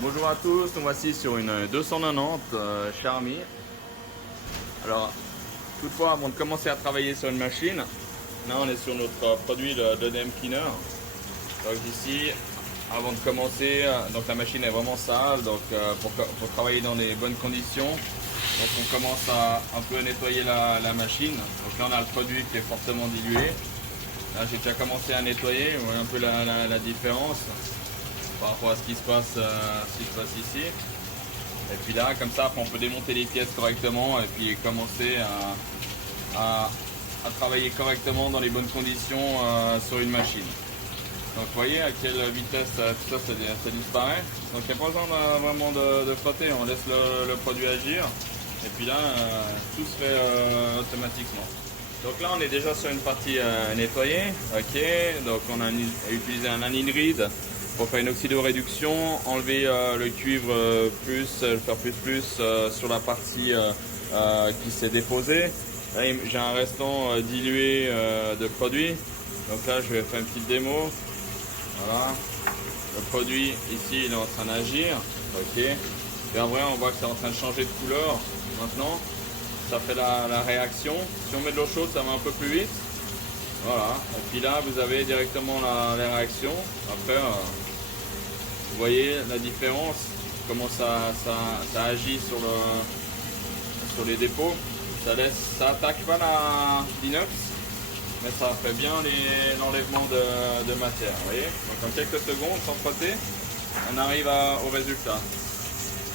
Bonjour à tous, nous voici sur une 290 Charmy. Alors, toutefois, avant de commencer à travailler sur une machine, là on est sur notre produit le DM Cleaner. Donc ici, avant de commencer, donc la machine est vraiment sale, donc pour travailler dans les bonnes conditions, donc on commence à un peu nettoyer la machine. Donc là on a le produit qui est fortement dilué. Là j'ai déjà commencé à nettoyer, vous voyez un peu la différence par rapport à ce qui se passe ici. Et puis là, comme ça, après on peut démonter les pièces correctement et puis commencer à travailler correctement dans les bonnes conditions sur une machine. Donc vous voyez à quelle vitesse tout ça disparaît. Donc il n'y a pas besoin vraiment de frotter, on laisse le produit agir. Et puis là, tout se fait automatiquement. Donc là, on est déjà sur une partie nettoyée. Ok, donc on a utilisé un anhydride pour faire une oxydoréduction, enlever le cuivre le faire plus sur la partie qui s'est déposée. Là, j'ai un restant dilué de produit. Donc là, je vais faire une petite démo. Voilà. Le produit ici, il est en train d'agir. Ok. Et en vrai, on voit que c'est en train de changer de couleur maintenant. Ça fait la réaction. Si on met de l'eau chaude, ça va un peu plus vite. Voilà. Et puis là, vous avez directement la réaction. Après, vous voyez la différence, comment ça agit sur les dépôts. Ça attaque pas l'inox, mais ça fait bien l'enlèvement de matière. Vous voyez. Donc en quelques secondes, sans frotter, on arrive au résultat.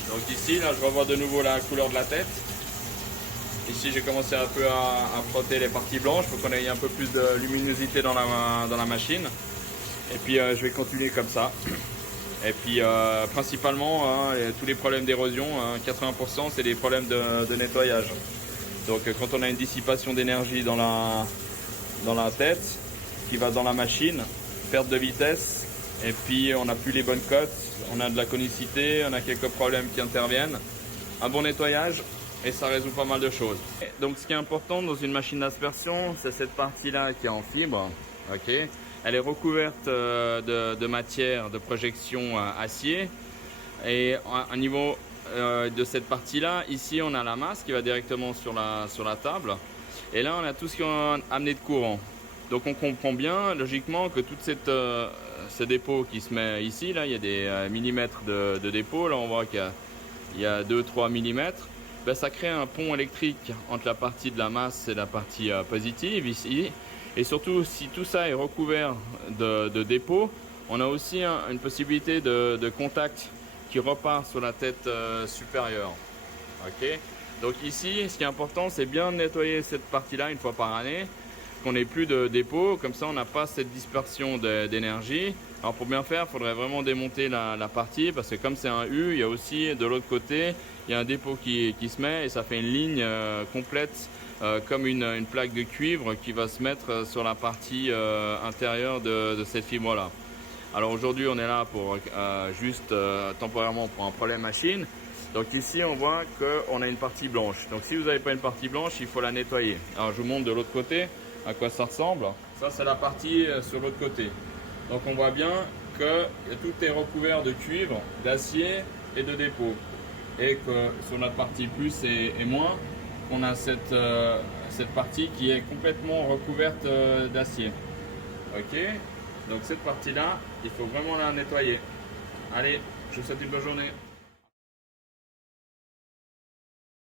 Donc ici, là, je revois de nouveau la couleur de la tête. Ici, j'ai commencé un peu à frotter les parties blanches pour qu'on ait un peu plus de luminosité dans la machine. Et puis, je vais continuer comme ça. Et puis, principalement, tous les problèmes d'érosion, 80% c'est des problèmes de nettoyage. Donc, quand on a une dissipation d'énergie dans la tête, qui va dans la machine, perte de vitesse, et puis on n'a plus les bonnes cotes, on a de la conicité, on a quelques problèmes qui interviennent. Un bon nettoyage, et ça résout pas mal de choses. Donc ce qui est important dans une machine d'aspersion, c'est cette partie-là qui est en fibre. Okay. Elle est recouverte de matière de projection acier. Et au niveau de cette partie-là, ici on a la masse qui va directement sur la table. Et là on a tout ce qui est amené de courant. Donc on comprend bien logiquement que tout ce dépôt qui se met ici, là il y a des millimètres de dépôt. Là on voit qu'il y a 2-3 millimètres. Ben, ça crée un pont électrique entre la partie de la masse et la partie positive ici. Et surtout, si tout ça est recouvert de dépôts, on a aussi une possibilité de contact qui repart sur la tête supérieure. Okay. Donc ici, ce qui est important, c'est bien nettoyer cette partie-là une fois par année, qu'on n'ait plus de dépôts, comme ça on n'a pas cette dispersion d'énergie. Alors pour bien faire, il faudrait vraiment démonter la partie, parce que comme c'est un U, il y a aussi de l'autre côté, il y a un dépôt qui se met et ça fait une ligne complète, comme une plaque de cuivre qui va se mettre sur la partie intérieure de cette fibre-là. Alors aujourd'hui on est là pour juste temporairement pour un problème machine. Donc ici on voit qu'on a une partie blanche. Donc si vous n'avez pas une partie blanche, il faut la nettoyer. Alors je vous montre de l'autre côté à quoi ça ressemble. Ça c'est la partie sur l'autre côté. Donc on voit bien que tout est recouvert de cuivre, d'acier et de dépôt. Et que sur la partie plus et moins, on a cette partie qui est complètement recouverte d'acier. Ok. Donc cette partie là, il faut vraiment la nettoyer. Allez, je vous souhaite une bonne journée.